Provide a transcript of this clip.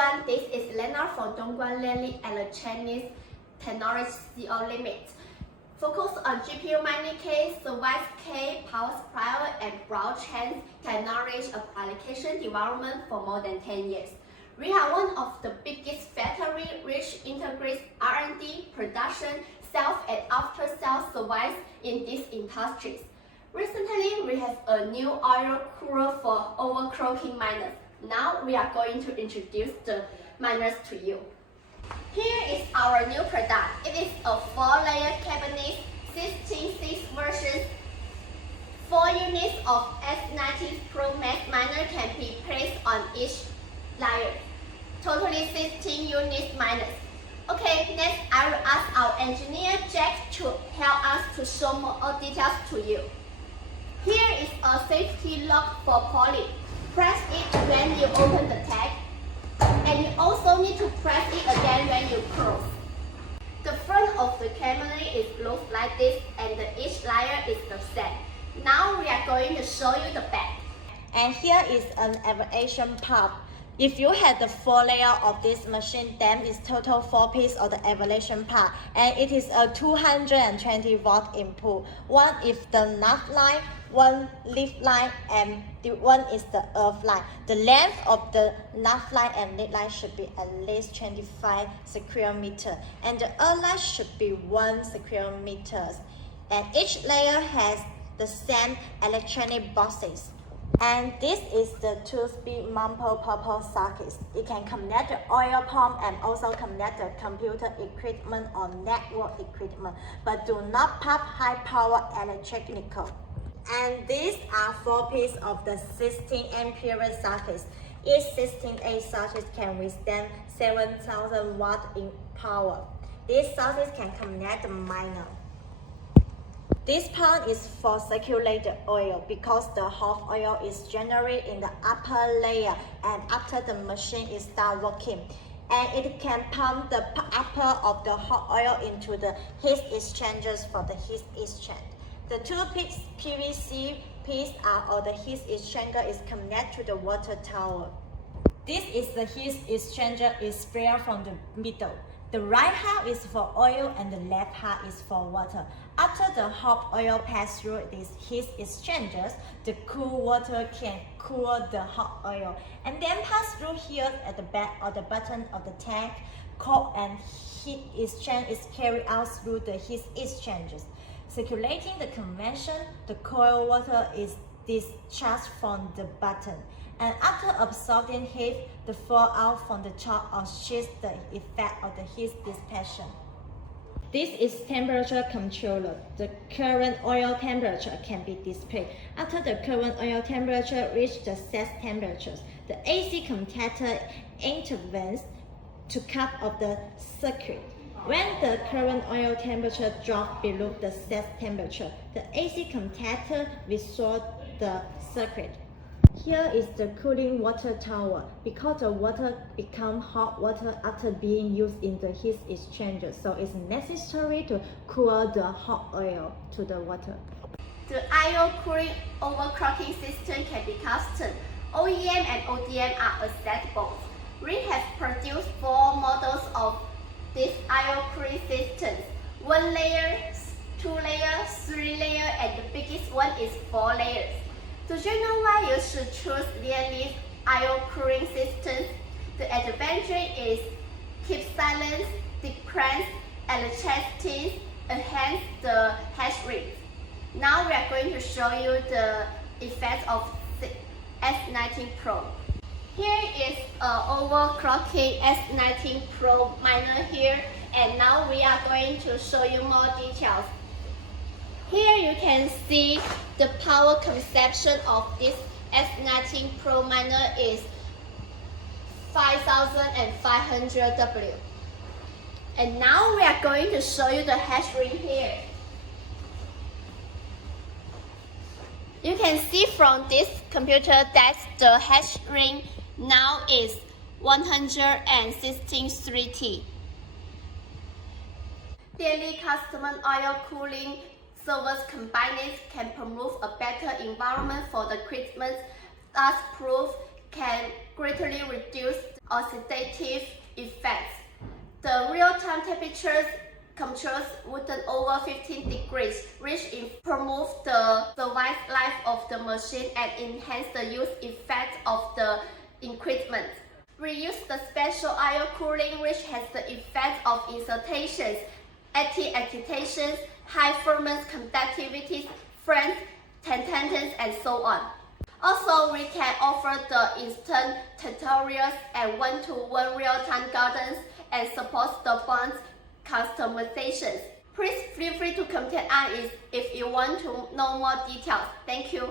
everyone, this is Lena from Lianli Electronics Technology CO Limit. Focus on GPU mining case, service case, power supply, and blockchain technology application development for more than 10 years. We are one of the biggest factory which integrates R&D, production, sales, and after-sales service in these industries. Recently, we have a new oil cooler for overclocking miners. Now we are going to introduce the miners to you. Here is our new product. It is a 4-layer cabinet, 16 versions. 4 units of S19 Pro Max miner can be placed on each layer. Totally 16 units miners. Okay, next I will ask our engineer Jack to help us to show more details to you. Here is a safety lock for poly. Press it when you open the tag, and you also need to press it again when you close. The front of the cabinet is closed like this, and each layer is the same. Now we are going to show you the back. And here is an evaluation part. If you had the 4 layer of this machine, then it's total 4 pieces of the evaluation part, and it is a 220 volt input. One is the nav line, one leaf line, and the one is the earth line. The length of the nav line and leaf line should be at least 25 square meters, and the earth line should be 1 square meters. And each layer has the same electronic boxes. And this is the 2-speed multi-purpose sockets. It can connect the oil pump and also connect the computer equipment or network equipment, but do not pump high power electrical. And these are 4 pieces of the 16 ampere sockets. Each 16A socket can withstand 7,000 watts in power. These sockets can connect the miner. This part is for circulate the oil because the hot oil is generated in the upper layer and after the machine is start working. And it can pump the upper of the hot oil into the heat exchangers for the heat exchange. The 2 PVC pieces or the heat exchanger is connected to the water tower. This is the heat exchanger is spread from the middle. The right half is for oil and the left half is for water. After the hot oil passes through these heat exchangers, the cool water can cool the hot oil and then pass through here at the back or the bottom of the tank. Cold and heat exchange is carried out through the heat exchangers. Circulating the convection, the cold water is discharged from the bottom. And after absorbing heat, the fall out from the top or shifts the effect of the heat dissipation. This is temperature controller. The current oil temperature can be displayed. After the current oil temperature reaches the set temperatures, the AC contactor intervenes to cut off the circuit. When the current oil temperature drops below the set temperature, the AC contactor restores the circuit. Here is the cooling water tower. Because the water becomes hot water after being used in the heat exchanger, so it's necessary to cool the hot oil to the water. The I/O cooling overclocking system can be custom. OEM and ODM are acceptable. We have produced 4 models of these I/O cooling systems. 1 layer, 2 layers, 3 layers, and the biggest one is 4 layers. Do you know why you should choose Lianli's I/O cooling systems? The advantage is keep silence, decrease electricity, enhance the hash rate. Now we are going to show you the effects of S19 Pro. Here is an overclocking S19 Pro miner here, and now we are going to show you more details. Here you can see the power consumption of this S19 Pro miner is 5,500 W. And now we are going to show you the hash rate here. You can see from this computer that the hash rate now is 116.3T. Daily customer oil cooling service combined can promote a better environment for the equipment, thus prove can greatly reduce oxidative effects. The real-time temperatures controls within over 15 degrees, which improves the survival life of the machine and enhance the use effect of the equipment. We use the special ion cooling, which has the effect of insulation, anti-oxidation, high thermal conductivity, friends, tantans, and so on. Also, we can offer the instant tutorials and one-to-one real-time guidance and support the bonds customizations. Please feel free to contact us if you want to know more details. Thank you.